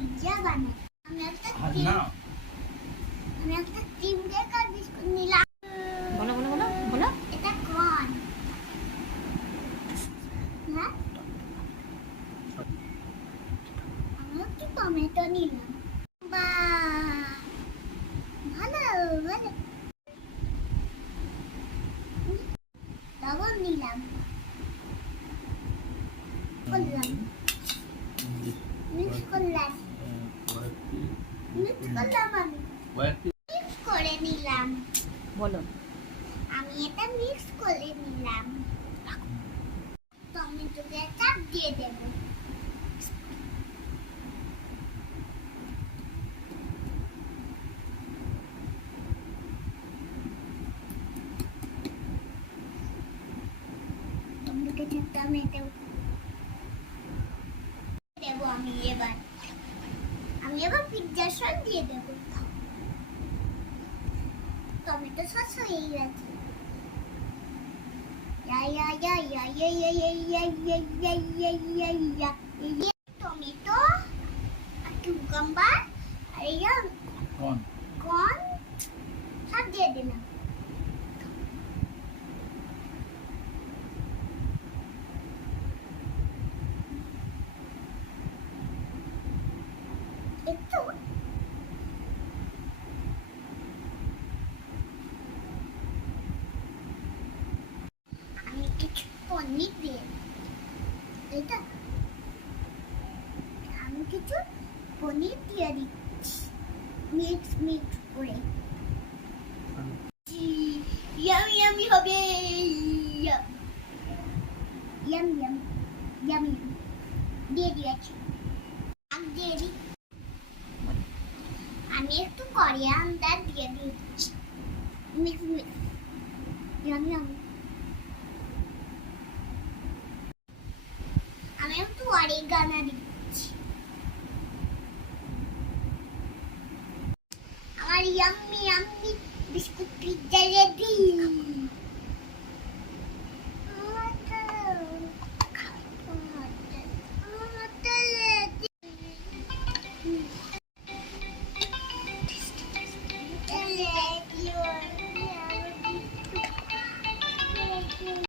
Pizza বানাই। আমি একটা ক্রিম কেক আর বিস্কুট নিলাম। বলো বলো বলো বলো। এটা কর্ন। হ্যাঁ, আমি একটু টমেটো নিলাম। বাহ, ভালো ভালো। লবণ নিলাম, করলাম, মিক্স করলাম, মিক্স করলাম, আমি মিক্স করে নিলাম। বলো। আমি এটা মিক্স করে নিলাম। টমেটো কেচাপ দিয়ে দেব। টমেটো কেচাপটা আমি দেব আমি এবার পিৎজা সস দিয়ে দেব। টমেটো সস হয়ে গেছে। টমেটো আর কিউকাম্বার আর কর্ন সব দিয়ে দিলাম। একটু আমি কিছু পনির দিয়ে এটা আমি কিছু পনির দিয়ে দিচ্ছি মিক্স করে। ইয়ামি হবে। ইয়ামি দিয়ে দিয়েছি। দিয়ে দিই। আমি একটু করিয়ান্ডার দিয়ে দিচ্ছি। মিক্স ইয়ামি আমি একটু অরিগানো দিচ্ছি। আমার ইয়াম্মি বিস্কুট পিৎজা রেডি।